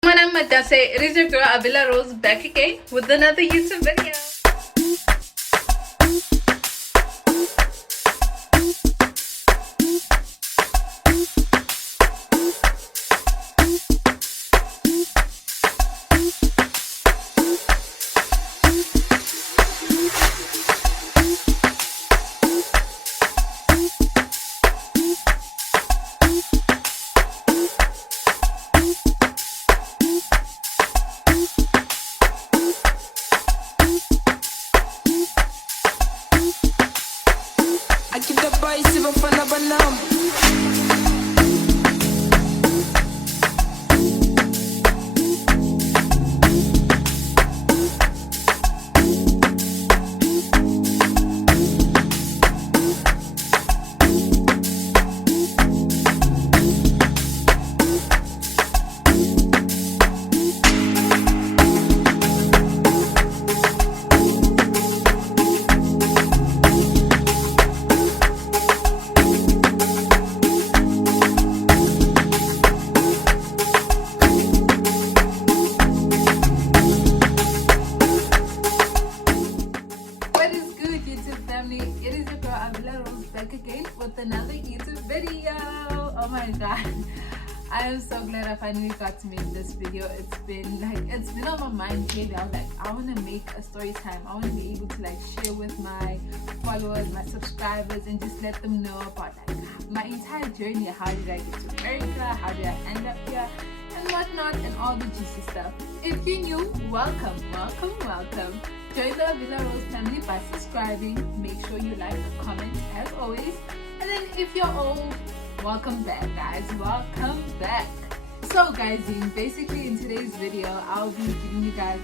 It is your girl Aviwe Rose back again with another YouTube video. I keep the boys even fun of a numb. What is good, YouTube family? It is your girl Aviwe Rose back again with another YouTube video. Oh my god, I am so glad I finally got to make this video. It's been on my mind lately. I was like, I want to make a story time. I want to be able to share with my followers, my subscribers, and just let them know about my entire journey. How did I get to America? How did I end up here? And whatnot, and all the juicy stuff. If you're new, welcome. Join the Aviwe Rose family by subscribing. Make sure you like, comment as always. And then if you're old, welcome back, guys. Welcome back. So guys, basically in today's video, I'll be giving you guys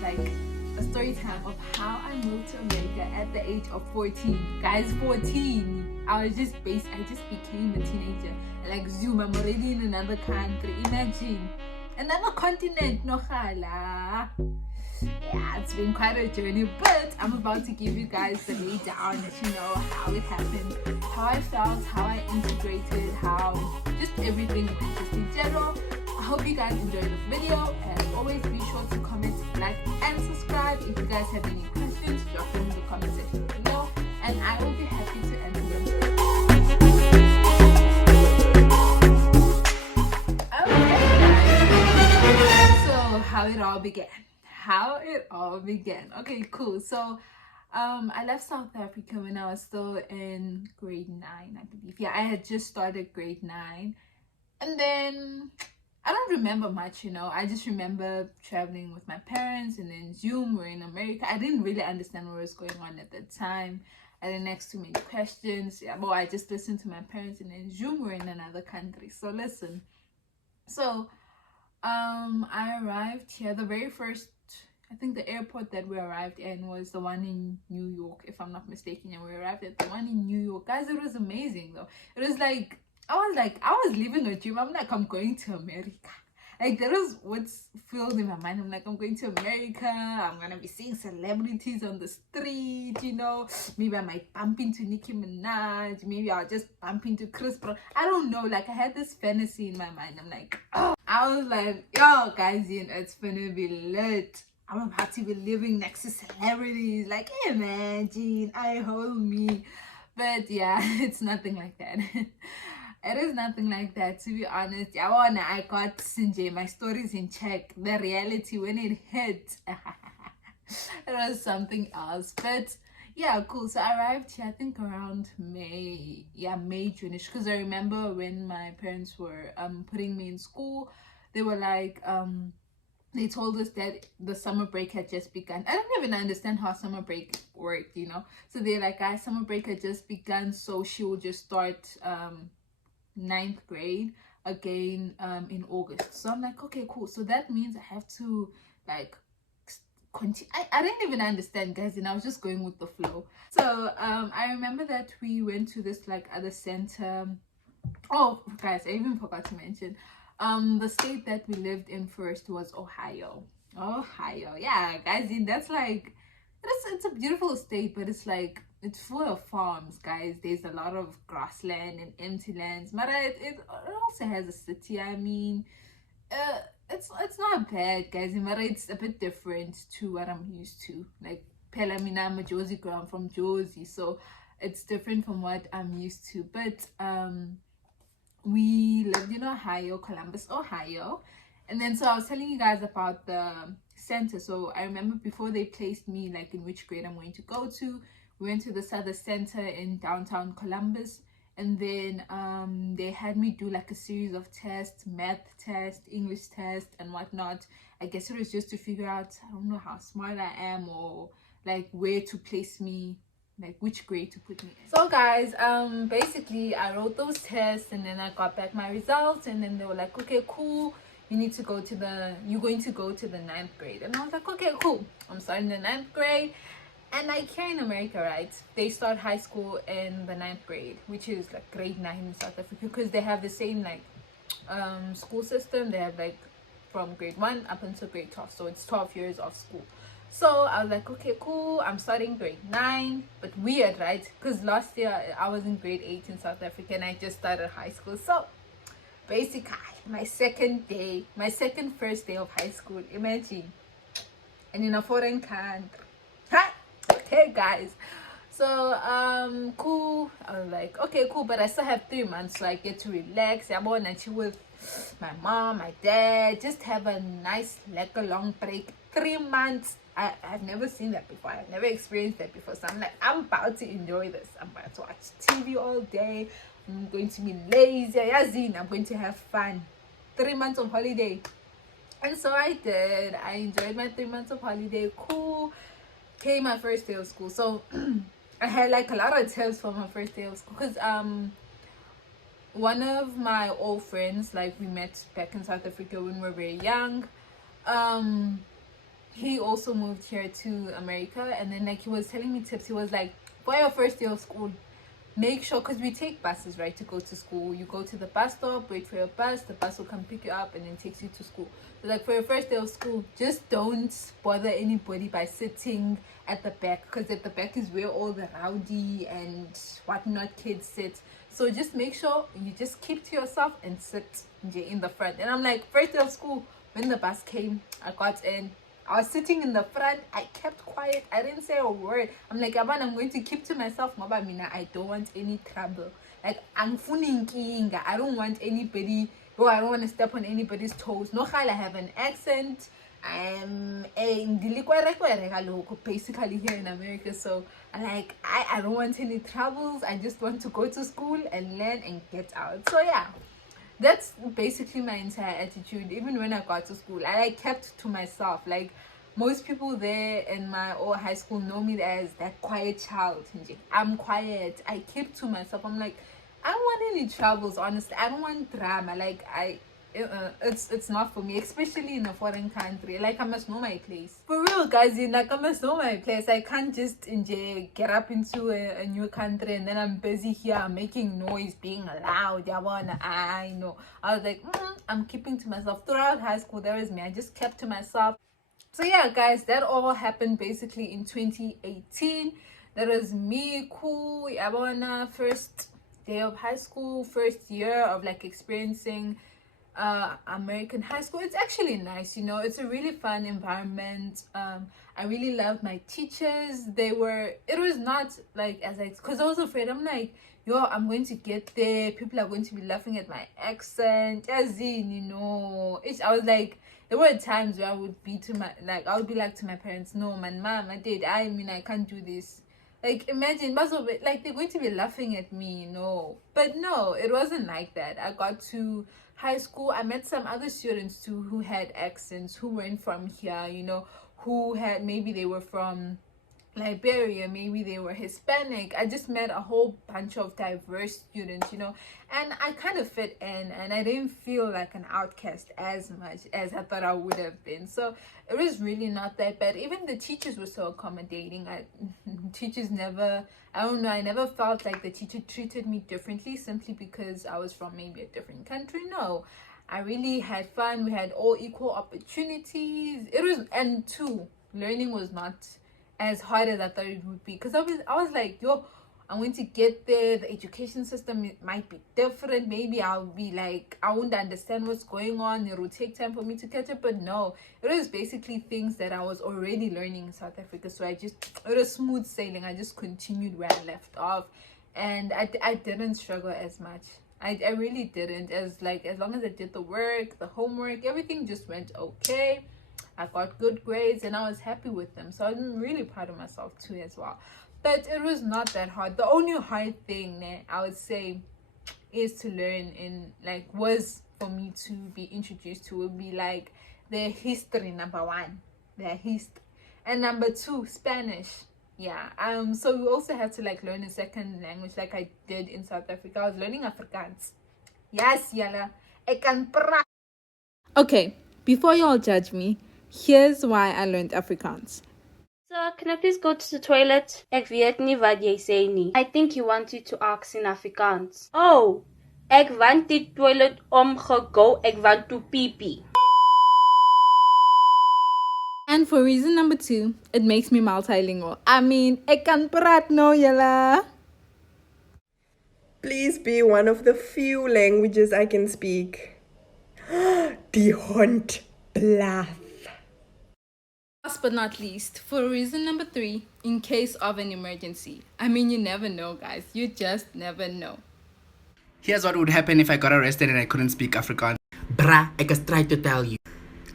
a story time of how I moved to America at the age of 14. Guys, 14. I just became a teenager. Zoom, I'm already in another country. Imagine. Another continent, no hala. Yeah, it's been quite a journey, but I'm about to give you guys the lowdown, let you know how it happened, how I felt, how I integrated, how just everything, just in general. I hope you guys enjoyed the video. As always, be sure to comment, like, and subscribe. If you guys have any questions, drop them in the comment section below, and I will be happy to answer them. How it all began. Okay, cool. So I left South Africa when I was still in grade 9, I believe. Yeah, I had just started grade 9, and then I don't remember much, I just remember traveling with my parents, and then Zoom, we're in America. I didn't really understand what was going on at the time. I didn't ask too many questions. Yeah, well, I just listened to my parents, and then Zoom, we're in another country. So listen. So I arrived here. The very first, I think the airport that we arrived in was the one in New York, if I'm not mistaken. And we arrived at the one in New York. Guys, it was amazing though. It was I was living a dream. I'm going to America. That was what's filled in my mind. I'm going to America. I'm gonna be seeing celebrities on the street, Maybe I might bump into Nicki Minaj. Maybe I'll just bump into Chris Brown. I don't know. I had this fantasy in my mind. I was like, yo, guys, it's gonna be lit. I'm about to be living next to celebrities. Imagine, I hold me. But yeah, it's nothing like that. It is nothing like that, to be honest. I got Sinjay, my stories in check. The reality, when it hit, it was something else. But yeah, cool. So I arrived here, I think around May. Yeah, May, June-ish. Because I remember when my parents were putting me in school, they were they told us that the summer break had just begun. I don't even understand how summer break worked, So they're like, guys, summer break had just begun, so she will just start 9th grade again in August. So I'm like, okay, cool. So that means I have to continue. I didn't even understand, guys, and I was just going with the flow. So I remember that we went to this other center. Oh, guys, I even forgot to mention the state that we lived in first was Ohio. Yeah, guys, that's it's a beautiful state, but it's it's full of farms, guys. There's a lot of grassland and empty lands, but it also has a city. it's not bad, guys. But it's a bit different to what I'm used to. Like Pela Mina, I'm a Josie girl, I'm from Josie, so it's different from what I'm used to. But we lived in Ohio, Columbus, Ohio. And then so I was telling you guys about the center. So I remember before they placed me like in which grade I'm going to go to, we went to the Southern Center in downtown Columbus. And then they had me do like a series of tests, math test, English test, and whatnot. I guess it was just to figure out, I don't know how smart I am, or like where to place me, like which grade to put me in. So guys, basically I wrote those tests, and then I got back my results, and then they were like, okay, cool, you're going to go to the ninth grade. And I was like, okay, cool, I'm starting the ninth grade. And like here in America, right, they start high school in the ninth grade, which is like grade 9 in South Africa, because they have the same like school system. They have like from grade 1 up until grade 12, so it's 12 years of school. So I was like, okay, cool, I'm starting grade 9. But weird, right? Because last year I was in grade 8 in South Africa, and I just started high school. So basically my first day of high school, imagine, and in a foreign country. Hi. Okay, guys. So cool, I was like, okay, cool, but I still have 3 months, so I get to relax. I'm on and chill with my mom, my dad, just have a nice like a long break. 3 months. I've never seen that before. I've never experienced that before. So I'm like, I'm about to enjoy this. I'm about to watch TV all day. I'm going to be lazy. I'm going to have fun. 3 months of holiday. And so I did. I enjoyed my 3 months of holiday. Cool. Okay, my first day of school. So I had like a lot of tips for my first day of school, because one of my old friends, like we met back in South Africa when we were very young, he also moved here to America. And then like he was telling me tips. He was like, for your first day of school, make sure, because we take buses, right, to go to school. You go to the bus stop, wait for your bus, the bus will come pick you up and then takes you to school. So like for your first day of school, just don't bother anybody by sitting at the back, because at the back is where all the rowdy and whatnot kids sit. So just make sure you just keep to yourself and sit in the front. And I'm like, first day of school, when the bus came, I got in, I was sitting in the front. I kept quiet. I didn't say a word. I'm like, Aban, I'm going to keep to myself. I don't want any trouble. Like, I'm fooling kinga. I don't want anybody. Oh, I don't want to step on anybody's toes. No, I have an accent. I'm basically here in America. So I don't want any troubles. I just want to go to school and learn and get out. So yeah, that's basically my entire attitude. Even when I got to school, I kept to myself. Like most people there in my old high school know me as that quiet child. I'm quiet. I keep to myself. I'm like, I don't want any troubles, honestly. I don't want drama. Like it's not for me, especially in a foreign country. Like I must know my place. For real, guys, like I must know my place. I can't just get up into a new country and then I'm busy here making noise, being loud. I know. I was like, I'm keeping to myself. Throughout high school, there was me. I just kept to myself. So yeah, guys, that all happened basically in 2018. That was me. Cool. First day of high school, first year of like experiencing American high school. It's actually nice, it's a really fun environment. I really loved my teachers. It was not like because I was afraid. I'm like, I'm going to get there, people are going to be laughing at my accent, as in, I was like, there were times where I would be like to my parents, no man, mom, I did, I can't do this. Like imagine, like they're going to be laughing at me, but no, it wasn't like that. I got to high school, I met some other students too who had accents, who weren't from here, who had, maybe they were from Liberia, maybe they were Hispanic. I just met a whole bunch of diverse students, and I kind of fit in, and I didn't feel like an outcast as much as I thought I would have been. So it was really not that bad. Even the teachers were so accommodating. Teachers never, I don't know, I never felt like the teacher treated me differently simply because I was from maybe a different country. No, I really had fun. We had all equal opportunities. Learning was not as hard as I thought it would be, because I was like, I'm going to get there. The education system might be different. Maybe I'll be like, I won't understand what's going on. It will take time for me to catch up. But no, it was basically things that I was already learning in South Africa. So it was smooth sailing. I just continued where I left off. And I didn't struggle as much. I really didn't. As long as I did the work, the homework, everything just went okay. I got good grades and I was happy with them. So I'm really proud of myself too as well. But it was not that hard. The only hard thing I would say is to learn was for me to be introduced to would be like their history, number one. Their history. And number two, Spanish. Yeah. So we also had to learn a second language like I did in South Africa. I was learning Afrikaans. Yes, yalla. I can Okay, before y'all judge me, here's why I learned Afrikaans. Sir, can I please go to the toilet? Ek weet nie wat jy sê nie. I think he wants you to ask in Afrikaans. Oh, ek want die toilet omgegou. Ek want to pee-pee. And for reason number two, it makes me multilingual. I mean, ek kan praat no, yalla. Please be one of the few languages I can speak. Die Hund blaf. Last but not least, for reason number three, in case of an emergency. I mean, you never know, guys. You just never know. Here's what would happen if I got arrested and I couldn't speak Afrikaans. Bra, ek is try to tell you.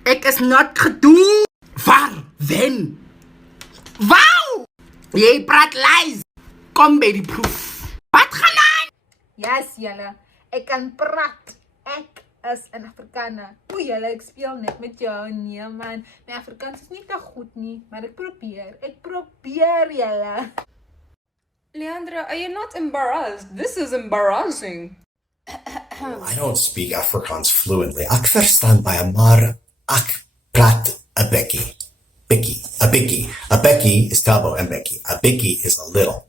Ek is not gedoen. Waar? Wen? Wauw! Jy praat lies. Kom by die proof. Wat gaan aan? Yes, jylle. Ek kan praat. Ek is een Afrikaner. Oei, jylle, ek speel net met jou. Nee, man. My Afrikaans is nie te goed nie. Maar ek probeer. Ek probeer, jylle. Leandra, are you not embarrassed? This is embarrassing. I don't speak Afrikaans fluently. Ek verstaan baie, maar ek praat a bekkie. A bekkie is tabo and bekkie. A bekkie is a little.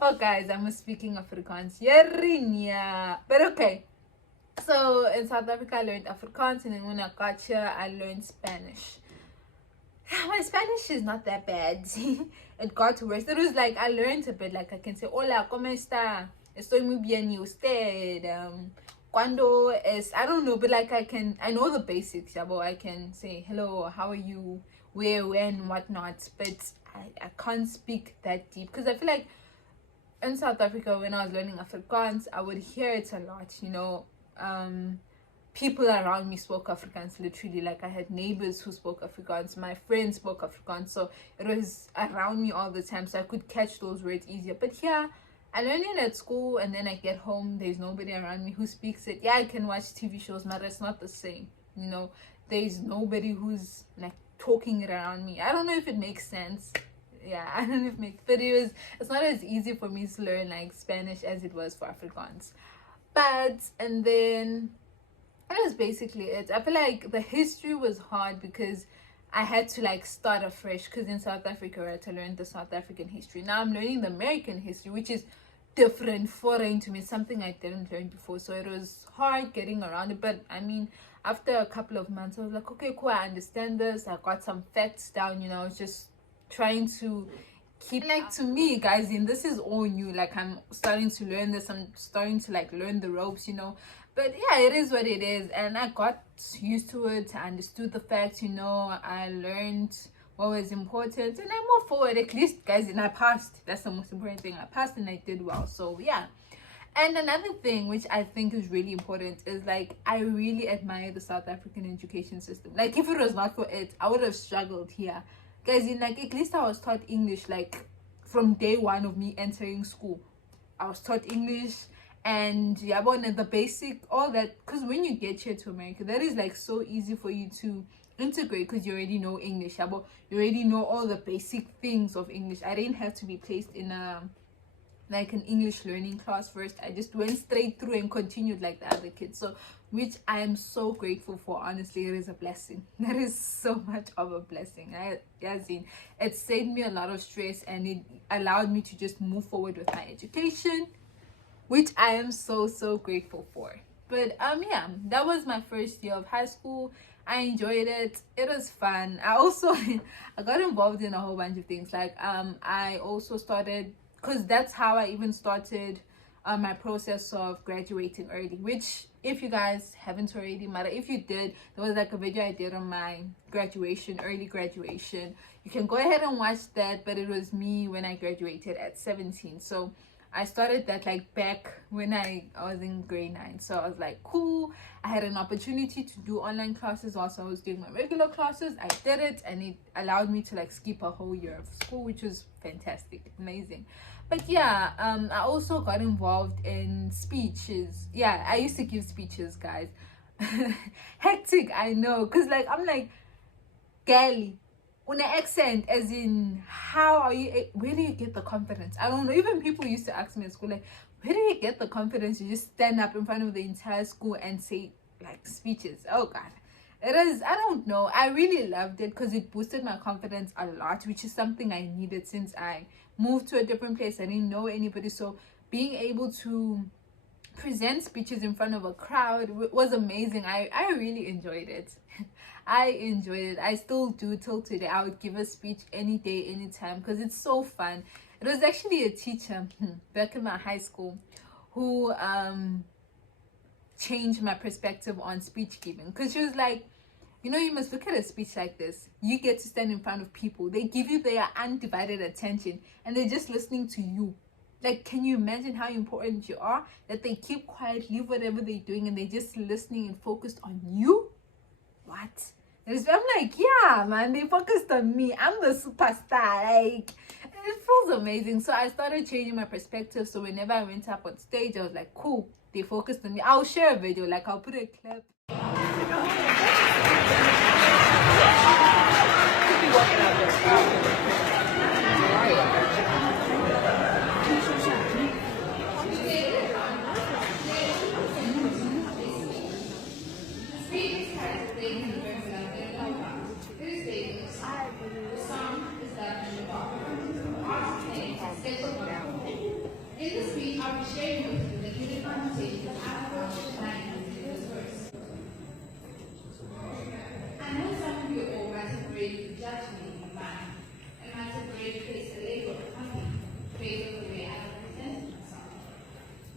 Oh, guys, I'm speaking Afrikaans. Yerinia. But okay. So, in South Africa, I learned Afrikaans, and then when I got here, I learned Spanish. My Spanish is not that bad. It got worse. It was I learned a bit. I can say, hola, ¿cómo está? Estoy muy bien, ¿y usted? Cuando es, I don't know, but I know the basics. Yeah, but I can say, hello, how are you? Where, when, whatnot. But I can't speak that deep. Because I feel like in South Africa, when I was learning Afrikaans, I would hear it a lot, you know. People around me spoke Afrikaans literally. I had neighbors who spoke Afrikaans, my friends spoke Afrikaans, so it was around me all the time, so I could catch those words easier. But yeah, I learned it at school, and then I get home, there's nobody around me who speaks it. Yeah, I can watch TV shows, but it's not the same, you know. There's nobody who's talking it around me. I don't know if it makes sense. Yeah, I don't know if it makes, but it's not as easy for me to learn Spanish as it was for Afrikaans. But and then that was basically it. I feel like the history was hard because I had to start afresh, because in South Africa I had to learn the South African history. Now I'm learning the American history, which is different, foreign to me, something I didn't learn before. So it was hard getting around it. But I mean, after a couple of months, I was like, okay, cool, I understand this. I got some facts down, you know. I was just trying to keep to me, guys, and this is all new. I'm starting to learn this. I'm starting to learn the ropes, you know. But yeah, it is what it is, and I got used to it. I understood the facts, you know. I learned what was important, and I moved forward. At least, guys, and I passed. That's the most important thing. I passed and I did well. So yeah. And another thing which I think is really important is I really admire the South African education system. If it was not for it, I would have struggled here. Guys, in at least I was taught English from day one of me entering school. I was taught English, and yeah, but the basic, all that, because when you get here to America, that is so easy for you to integrate, because you already know English. Yeah, but you already know all the basic things of English. I didn't have to be placed in a an English learning class first. I just went straight through and continued like the other kids. So, which I am so grateful for. Honestly, it is a blessing. That is so much of a blessing. It saved me a lot of stress, and it allowed me to just move forward with my education, which I am so grateful for. But yeah, that was my first year of high school. I enjoyed it. It was fun. I also I got involved in a whole bunch of things. I also started because that's how I even started my process of graduating early, which if you guys haven't already, matter if you did, there was like a video I did on my early graduation. You can go ahead and watch that, but it was me when I graduated at 17. So I started that like back when I was in grade 9. So I was like, cool, I had an opportunity to do online classes whilst I was doing my regular classes. I did it, and it allowed me to like skip a whole year of school, which was fantastic, amazing. But yeah, I also got involved in speeches. Yeah, I used to give speeches, guys. Hectic, I know, because like I'm like, Gally, on an accent, as in, how are you, where do you get the confidence? I don't know. Even people used to ask me at school, like, where do you get the confidence to just stand up in front of the entire school and say like speeches? Oh god, it is, I don't know, I really loved it because it boosted my confidence a lot, which is something I needed since I moved to a different place. I didn't know anybody, so being able to present speeches in front of a crowd was amazing. I really enjoyed it. I enjoyed it. I still do till today. I would give a speech any day, anytime, because it's so fun. It was actually a teacher back in my high school who changed my perspective on speech giving, because she was like, you know, you must look at a speech like this. You get to stand in front of people. They give you their undivided attention and they're just listening to you. Like, can you imagine how important you are? That they keep quiet, leave whatever they're doing, and they're just listening and focused on you? What? I'm like, yeah, man, they focused on me. I'm the superstar. Like, it feels amazing. So I started changing my perspective. So whenever I went up on stage, I was like, cool, they focused on me. I'll share a video, like I'll put a clip. In this speech, I'll be sharing with you the unique connotation of African language in this verse. I know some of you all might have already judged me online, and might have already placed a label on me based on the way I represented myself.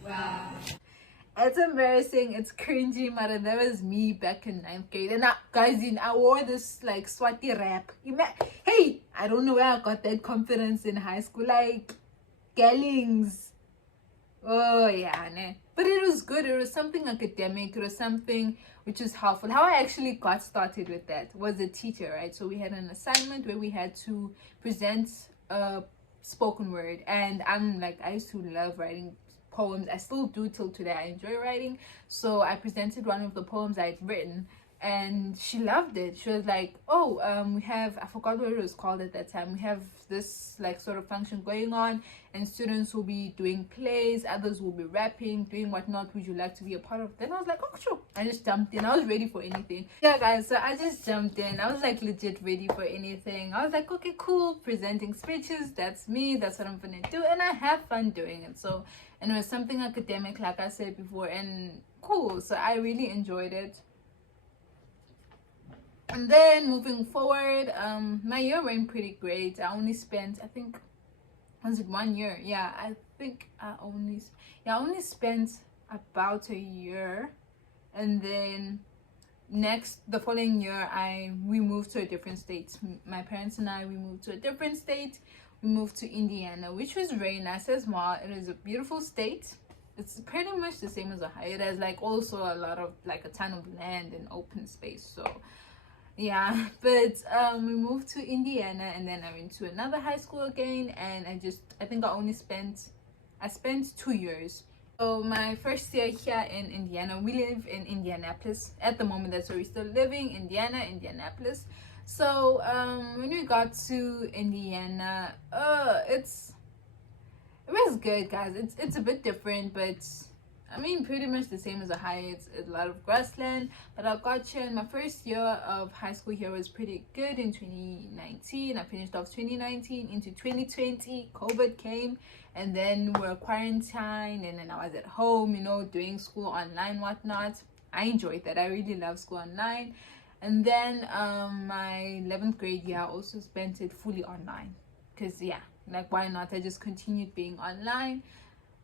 Well, it's embarrassing, it's cringy, but that was me back in 9th grade. And I wore this like Swati rap. Hey, I don't know where I got that confidence in high school. Like, gallings. Oh yeah, nah. But it was good. It was something academic. It was something which was helpful. How I actually got started with that was a teacher, right? So we had an assignment where we had to present a spoken word, and I used to love writing poems. I still do till today. I enjoy writing. So I presented one of the poems I'd written, and she loved it. She was like, oh, we have, I forgot what it was called at that time, we have this like sort of function going on, and students will be doing plays, others will be rapping, doing whatnot, would you like to be a part of it? Then I was like, oh sure. I just jumped in. I was ready for anything. Yeah guys, so I just jumped in. I was like legit ready for anything. I was like, okay, cool, presenting speeches, that's me, that's what I'm gonna do, and I have fun doing it. So, and it was something academic, like I said before, and cool. So I really enjoyed it. And then moving forward, my year went pretty great. I only spent, I think, was it 1 year? Yeah, I think I only spent about a year. And then the following year, we moved to a different state. My parents and we moved to a different state. We moved to Indiana, which was very nice as well. It is a beautiful state. It's pretty much the same as Ohio. It has like also a lot of like a ton of land and open space. So yeah, but we moved to Indiana, and then I went to another high school again, and I think I spent 2 years. So my first year here in Indiana, we live in Indianapolis at the moment. That's where we're still living, Indianapolis. So when we got to Indiana, it was good, guys. It's a bit different, but I mean, pretty much the same as Ohio. It's a lot of grassland. But I got here in my first year of high school here was pretty good in 2019. I finished off 2019 into 2020. COVID came, and then we're quarantined, and then I was at home, you know, doing school online, whatnot. I enjoyed that. I really love school online. And then my 11th grade year, I also spent it fully online. Because, yeah, like, why not? I just continued being online.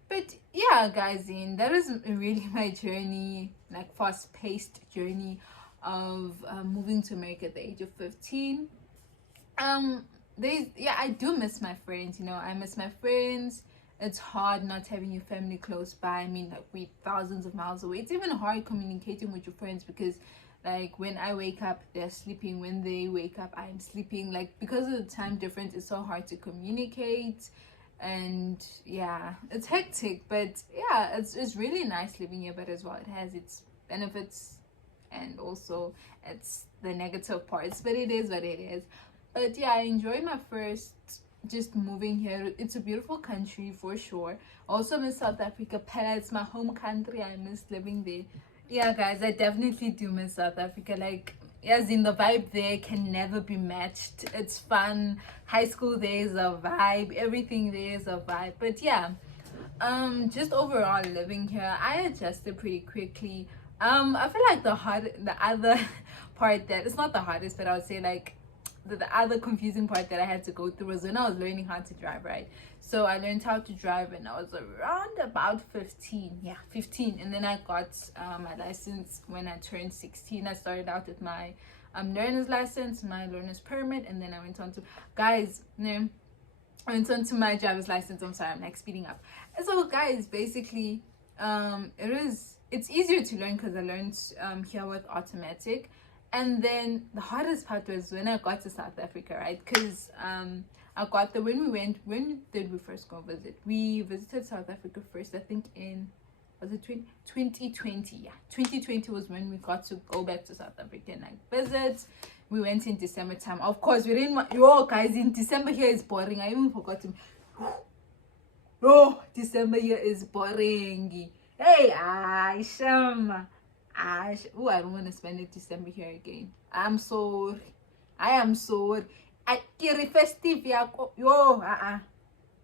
But yeah, guys, that is really my journey, like fast-paced journey of moving to America at the age of 15. I do miss my friends. I miss my friends. It's hard not having your family close by. I mean, like, we're thousands of miles away. It's even hard communicating with your friends because, like, when I wake up, they're sleeping. When they wake up, I'm sleeping. Like, because of the time difference, it's so hard to communicate. And yeah, it's hectic. But yeah, it's really nice living here. But as well, it has its benefits and also it's the negative parts. But it is what it is. But yeah, I enjoy my first just moving here. It's a beautiful country for sure. Also miss South Africa. It's my home country. I miss living there. Yeah, guys, I definitely do miss South Africa. Like, as in, the vibe there can never be matched. It's fun. High school there is a vibe. Everything there is a vibe. But yeah, just overall living here, I adjusted pretty quickly. I feel like the other part that it's not the hardest, but I would say like the other confusing part that I had to go through was when I was learning how to drive, right? So I learned how to drive when I was around about 15. Yeah, 15. And then I got my license when I turned 16. I started out with my learner's license, my learner's permit, and then I went on to, guys, I went on to my driver's license. I'm sorry, I'm like speeding up. So guys, basically, it's easier to learn because I learned here with automatic. And then the hardest part was when I got to South Africa, right? Because I got there when did we first go visit? We visited South Africa first, I think was it 2020? Yeah, 2020 was when we got to go back to South Africa and like visit. We went in December time. Of course, we didn't. Yo, guys, in December here is boring. I even forgot to. Oh, December here is boring. Hey, Shama. I don't want to spend it December here again. I am sorry. I get festive.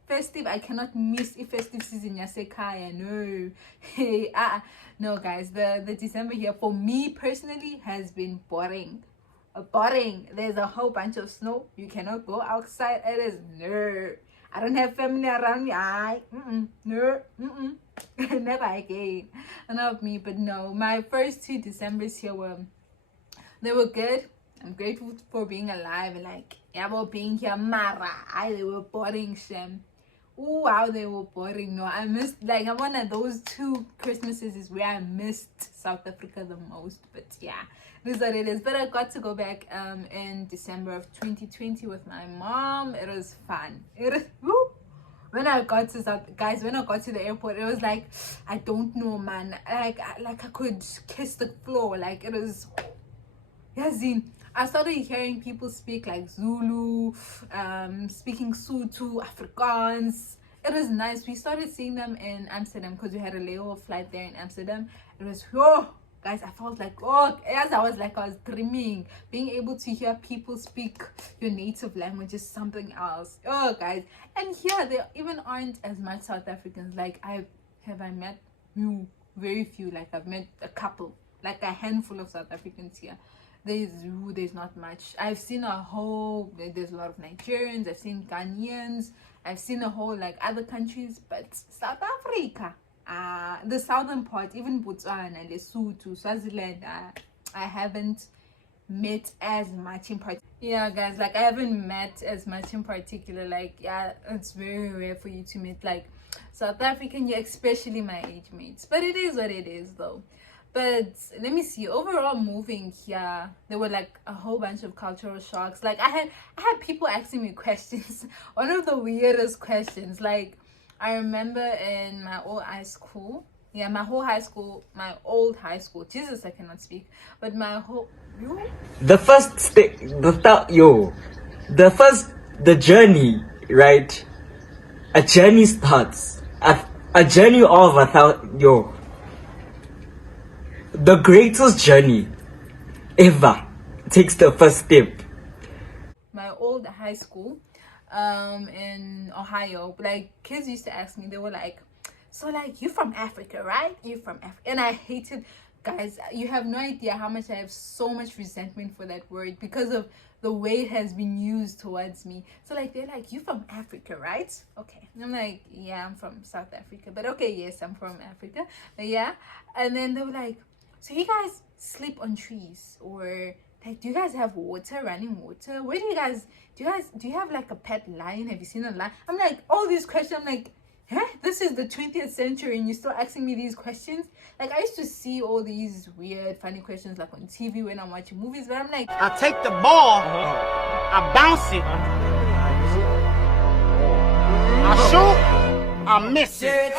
Festive. I cannot miss a festive season. Yasekaya. No. Hey, no, guys. The December here for me personally has been boring. Boring. There's a whole bunch of snow. You cannot go outside. It is no. I don't have family around me. Never again. Not me, but no. My first 2 Decembers here they were good. I'm grateful for being alive and like about being here. They were boring, Shem. Ooh, wow, they were boring. No, I missed, like, I'm one of those 2 Christmases is where I missed South Africa the most. But yeah, this is what it is. But I got to go back in December of 2020 with my mom. It was fun. When I got to the airport, it was like, I don't know, man. Like I could kiss the floor. Like, it was, Yazin. I started hearing people speak like Zulu, speaking Sotho, Afrikaans. It was nice. We started seeing them in Amsterdam because we had a layover flight there in Amsterdam. It was, guys, I felt like, I was dreaming. Being able to hear people speak your native language is something else. Guys. And here, there even aren't as much South Africans. Like, I met very few. Like, I've met a couple, like a handful of South Africans here. There's not much. I've seen there's a lot of Nigerians. I've seen Ghanaians. I've seen a whole, like, other countries. But South Africa, the southern part, even Botswana, Lesotho, Swaziland, I haven't met as much in particular. Yeah, guys, like, I haven't met as much in particular. Like, yeah, it's very rare for you to meet, like, South African, especially my age mates. But it is what it is, though. But let me see, overall moving here, there were like a whole bunch of cultural shocks. Like, I had people asking me questions. One of the weirdest questions, like, I remember in my old high school, my old high school, Jesus, I cannot speak, but the journey, right? A journey starts. A journey of 1,000, the greatest journey ever takes the first step. My old high school in Ohio, like, kids used to ask me, they were like, so, like, you from Africa, right? You from Africa? And I hated, guys, you have no idea how much I have so much resentment for that word because of the way it has been used towards me. So like they're like, you from Africa, right? Okay. And I'm like, yeah, I'm from South Africa. But okay, yes, I'm from Africa. But yeah. And then they were like, so you guys sleep on trees, or like do you guys have water, running water? Where do you have like a pet lion? Have you seen a lion? I'm like, all these questions. I'm like, huh? This is the 20th century and you're still asking me these questions? Like, I used to see all these weird, funny questions like on TV when I'm watching movies, but I'm like, I take the ball, I bounce it, I shoot, I miss it.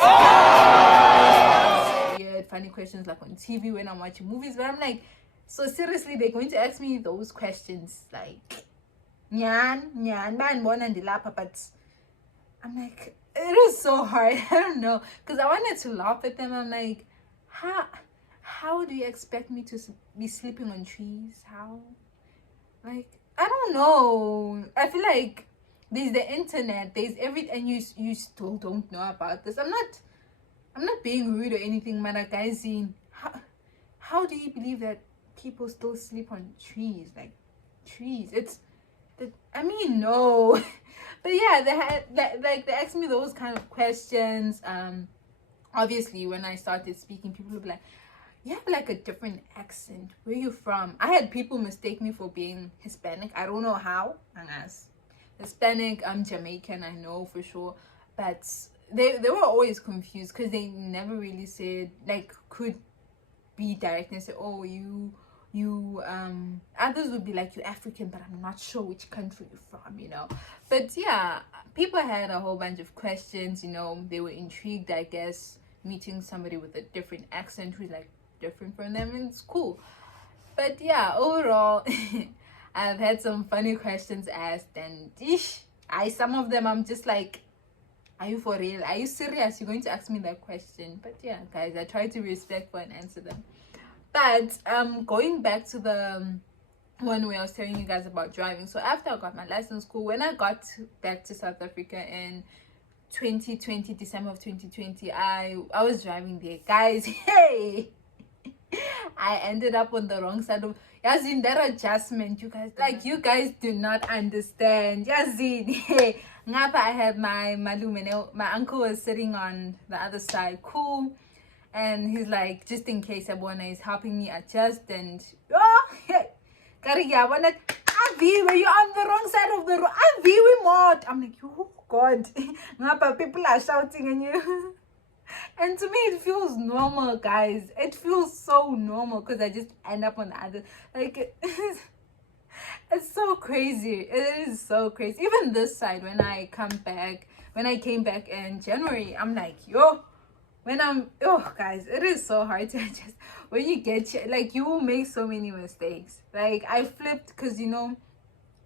weird, funny questions like on TV when I'm watching movies, but I'm like, so seriously, they're going to ask me those questions like, nyan, but I'm like, it is so hard. I don't know, because I wanted to laugh at them. I'm like, how do you expect me to be sleeping on trees? How? Like, I don't know. I feel like there's the internet, there's everything, and you still don't know about this. I'm not being rude or anything, man. Guys, how do you believe that people still sleep on trees? Like, trees, I mean, no. But yeah, they asked me those kind of questions. Obviously when I started speaking, people would be like, you have like a different accent, where are you from? I had people mistake me for being Hispanic. I don't know how. Hispanic, I'm Jamaican, I know for sure, but they were always confused because they never really said, like, could be direct and say, oh, you others would be like, you're African, but I'm not sure which country you're from, you know. But yeah, people had a whole bunch of questions, you know. They were intrigued, I guess, meeting somebody with a different accent who's like different from them, and it's cool. But yeah, overall, I've had some funny questions asked, and some of them I'm just like, are you for real? Are you serious? You're going to ask me that question? But yeah, guys, I try to be respectful and answer them. But going back to the one where I was telling you guys about driving. So after I got my license, cool. When I got back to South Africa in 2020, December of 2020, I was driving there, guys. Hey, I ended up on the wrong side of Yazin. That adjustment, you guys, like, you guys do not understand. Yazin, hey, ngapa I had my malume, my uncle was sitting on the other side, cool. And he's like, just in case Abona is helping me adjust, and hey, Aviwe, you're on the wrong side of the road. Aviwe mod. I'm like, oh God, people are shouting and you. And to me, it feels normal, guys. It feels so normal because I just end up on the other. Like, it's so crazy. It is so crazy. Even this side, when I came back in January, I'm like, yo. Guys, it is so hard to adjust. When you get, like, you will make so many mistakes. Like, I flipped because, you know,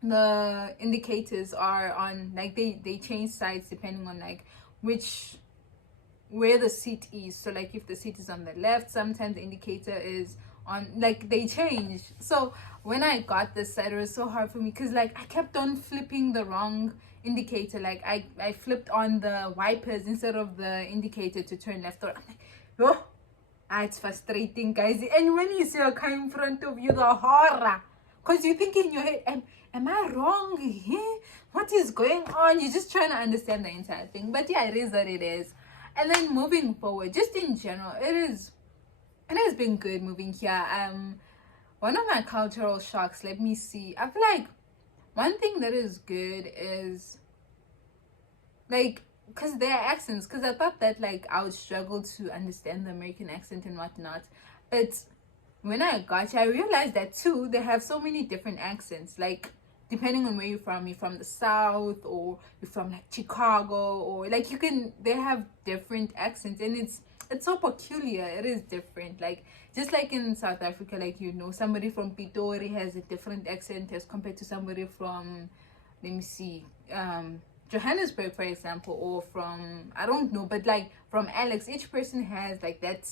the indicators are on, like, they change sides depending on, like, where the seat is. So, like, if the seat is on the left, sometimes the indicator is on, like, they change. So when I got this side, it was so hard for me because, like, I kept on flipping the wrong indicator. Like, I flipped on the wipers instead of the indicator to turn left. Or I'm like, it's frustrating, guys. And when you see a car in front of you, the horror, because you think in your head, am I wrong? What is going on? You're just trying to understand the entire thing. But yeah, it is what it is. And then moving forward, just in general, it has been good moving here. One of my cultural shocks, let me see, I feel like one thing that is good is, like, because their accents, because I thought that, like, I would struggle to understand the American accent and whatnot, but when I got here, I realized that too, they have so many different accents, like, depending on where you're from the South, or you're from, like, Chicago, or, like, they have different accents, and it's so peculiar. It is different. Like, just like in South Africa, like, you know, somebody from Pitori has a different accent as compared to somebody from, let me see, Johannesburg, for example, or from, I don't know, but, like, from Alex. Each person has, like, that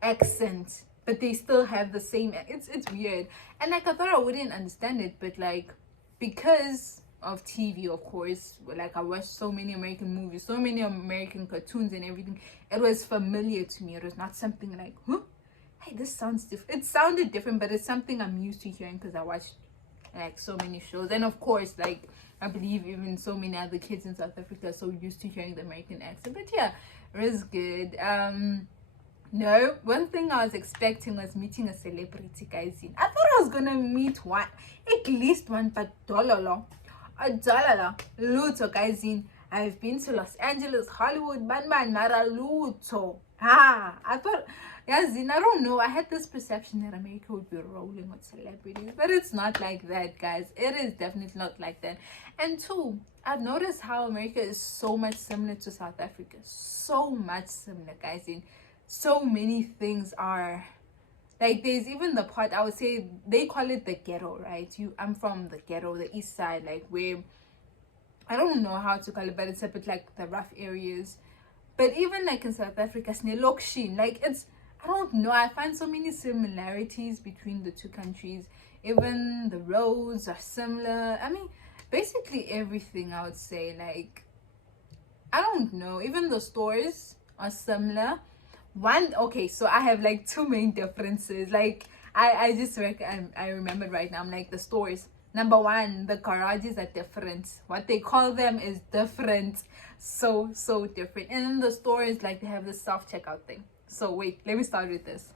accent, but they still have the same. It's weird. And, like, I thought I wouldn't understand it, but, like, because of TV, of course, like, I watched so many American movies, so many American cartoons and everything, it was familiar to me. It was not something like, hey, this sounds different. It sounded different, but it's something I'm used to hearing because I watched like so many shows. And of course, like I believe even so many other kids in South Africa are so used to hearing the American accent. But yeah, it was good. No, one thing I was expecting was meeting a celebrity, guys. I thought I was gonna meet one, at least one, but dollar, luto, guys. I've been to Los Angeles, Hollywood, man, mara luto. I thought, guys, I don't know. I had this perception that America would be rolling with celebrities, but it's not like that, guys. It is definitely not like that. And two, I've noticed how America is so much similar to South Africa. So much similar, guys. So many things are like, there's even the part, I would say they call it the ghetto, right? I'm from the ghetto, the east side, like where I don't know how to call it, but it's a bit like the rough areas. But even like in South Africa, like it's, I don't know, I find so many similarities between the two countries. Even the roads are similar. I mean, basically everything, I would say. Like, I don't know, even the stores are similar. Okay, so I have like two main differences. Like I just I remembered right now. I'm like, the stores, number one, the garages are different. What they call them is different. So different. And then the stores, like, they have the self-checkout thing. So wait, let me start with this.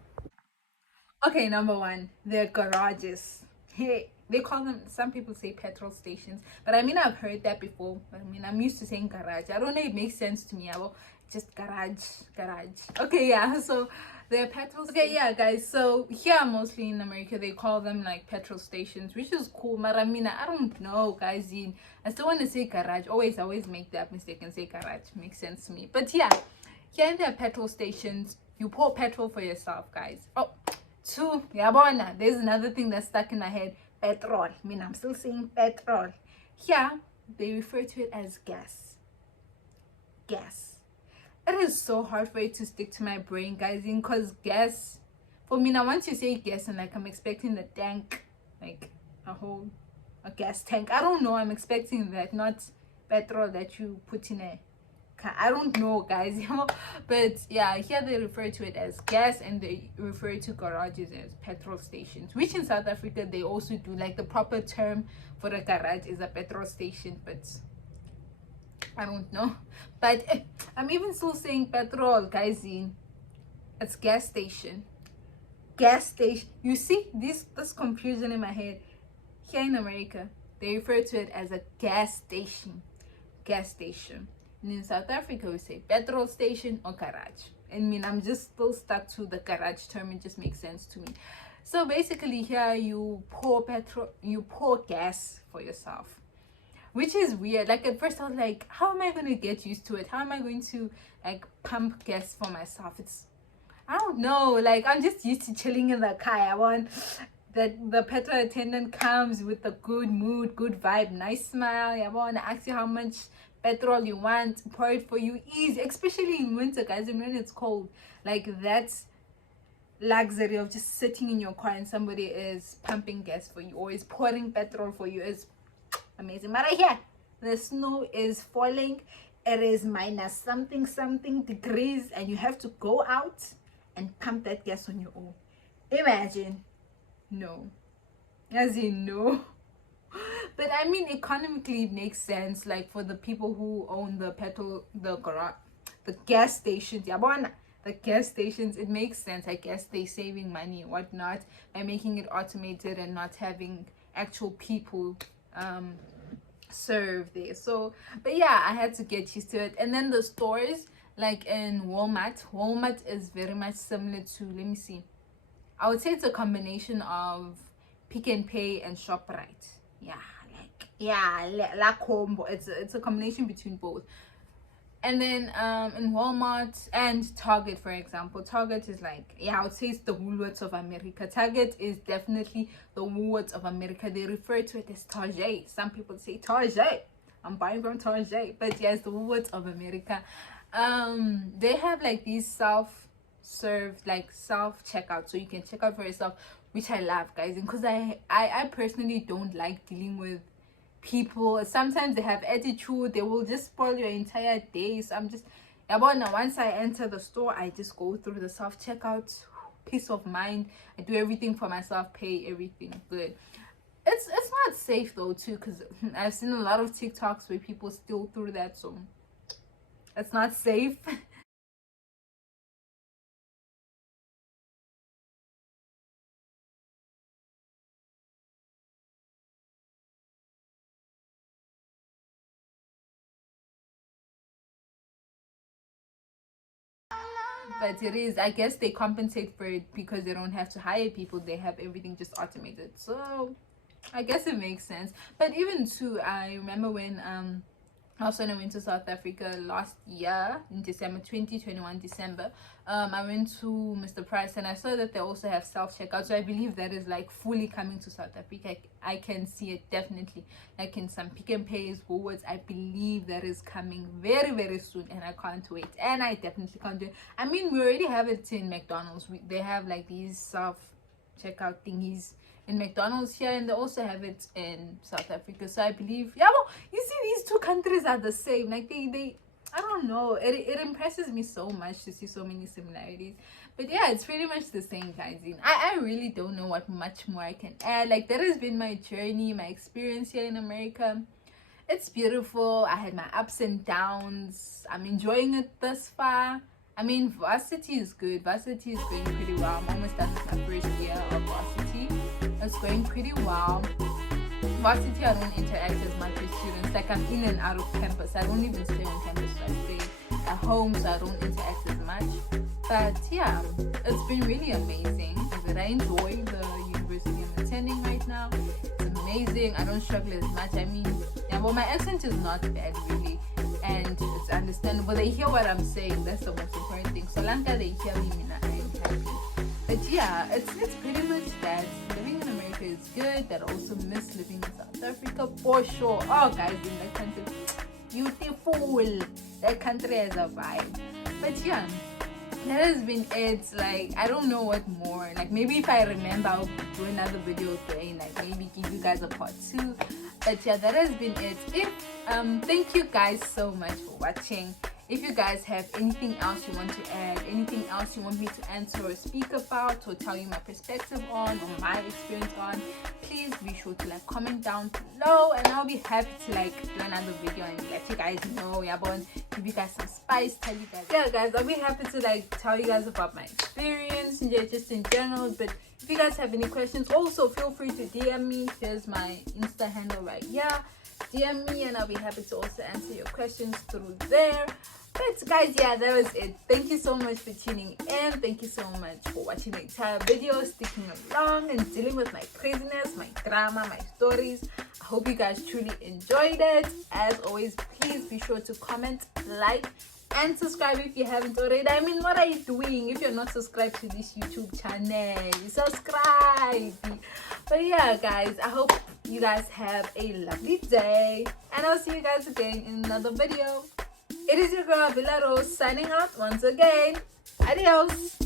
Okay, number one, the garages. Hey, they call them, some people say petrol stations, but I mean, I've heard that before. But I mean, I'm used to saying garage. I don't know, it makes sense to me. I will just garage. Okay, yeah, so they're petrol stations. Okay, yeah, guys, so here mostly in America they call them like petrol stations, which is cool. But I mean, I don't know, guys. I still want to say garage. Always make that mistake and say garage. Makes sense to me. But yeah, here in their petrol stations, you pour petrol for yourself, guys. Oh, two, yeah, there's another thing that's stuck in my head. Petrol. I mean, I'm still saying petrol. Here they refer to it as gas. It is so hard for it to stick to my brain, guys, because gas, for me now, once you say gas, and like I'm expecting the tank, like a gas tank. I don't know, I'm expecting that, not petrol that you put in a car. I don't know, guys, but yeah, here they refer to it as gas, and they refer to garages as petrol stations, which in South Africa they also do. Like, the proper term for a garage is a petrol station, but I don't know. But I'm even still saying petrol, guys. It's gas station. You see this confusion in my head. Here in America, they refer to it as a gas station. And in South Africa, we say petrol station or garage. I mean, I'm just still stuck to the garage term. It just makes sense to me. So basically, here you pour gas for yourself, which is weird. Like, at first I was like, how am I going to get used to it? How am I going to like pump gas for myself? I don't know, like, I'm just used to chilling in the car. I want that the petrol attendant comes with a good mood, good vibe, nice smile. I want to ask you how much petrol you want, pour it for you, easy, especially in winter, guys, and when it's cold. Like, that's luxury of just sitting in your car and somebody is pumping gas for you or is pouring petrol for you is amazing. But here, the snow is falling. It is minus something degrees, and you have to go out and pump that gas on your own. Imagine. No. As in, no. But I mean, economically it makes sense. Like, for the people who own the gas stations, the gas stations, it makes sense. I guess they're saving money and whatnot by making it automated and not having actual people serve there. So, but yeah, I had to get used to it. And then the stores, like in Walmart is very much similar to, let me see, I would say it's a combination of Pick n Pay and ShopRite. La combo. It's a combination between both. And then in Walmart and Target, for example, Target is like, I would say it's the Woolworths of America. Target is definitely the Woolworths of America. They refer to it as Target. Some people say Target. I'm buying from Target. But yes, the Woolworths of America. They have like these self-served, like self-checkout, so you can check out for yourself, which I love, guys. And because I personally don't like dealing with people. Sometimes they have attitude. They will just spoil your entire day. So I'm just once I enter the store, I just go through the self-checkout. Peace of mind. I do everything for myself, pay everything good. it's not safe though too, because I've seen a lot of TikToks where people steal through that, so it's not safe. But it is, I guess they compensate for it because they don't have to hire people, they have everything just automated, so I guess it makes sense. But even too, I remember when also when I went to South Africa last year in December 2021 December, I went to Mr. Price and I saw that they also have self-checkout, so I believe that is like fully coming to South Africa. I can see it definitely, like in some Pick and Pays, Woolworths. I believe that is coming very, very soon, and I can't wait. And I definitely can't wait. I mean, we already have it in McDonald's. They have like these self-checkout thingies in McDonald's here, and they also have it in South Africa. So I believe, yeah, well, you see, these two countries are the same. Like they I don't know, it impresses me so much to see so many similarities. But yeah, it's pretty much the same, guys. I really don't know what much more I can add. Like, that has been my journey, my experience here in America. It's beautiful. I had my ups and downs. I'm enjoying it thus far. I mean, varsity is good. Varsity is going pretty well. I'm almost done with my first year of varsity. It's going pretty well. Varsity, I don't interact as much with students. Like, I'm in and out of campus. I don't even stay on campus. So I stay at home, so I don't interact as much. But yeah, it's been really amazing. But I enjoy the university I'm attending right now. It's amazing. I don't struggle as much. I mean, yeah, well, my accent is not bad really, and it's understandable. They hear what I'm saying. That's the most important thing. So long as they hear me, I'm happy. But yeah, it's pretty much that. Living in America is good, but I also miss living in South Africa for sure. Oh, guys, in that country, beautiful. That country has a vibe. But yeah, that has been it. Like, I don't know what more. Like, maybe if I remember, I'll do another video today, like maybe give you guys a part 2. But yeah, that has been it. Thank you guys so much for watching. If you guys have anything else you want to add, anything else you want me to answer or speak about, or tell you my perspective on, or my experience on, please be sure to like comment down below, and I'll be happy to like do another video and let you guys know, yeah, but give you guys some spice, tell you guys, yeah guys, I'll be happy to like tell you guys about my experience and just in general. But if you guys have any questions, also feel free to DM me. Here's my Insta handle right here. DM me and I'll be happy to also answer your questions through there. But guys, yeah, that was it. Thank you so much for tuning in. Thank you so much for watching the entire video, sticking along and dealing with my craziness, my drama, my stories. I hope you guys truly enjoyed it. As always, please be sure to comment, like, and subscribe if you haven't already. I mean, what are you doing if you're not subscribed to this YouTube channel? Subscribe. But yeah, guys, I hope you guys have a lovely day, and I'll see you guys again in another video. It is your girl Aviwe signing out once again. Adios.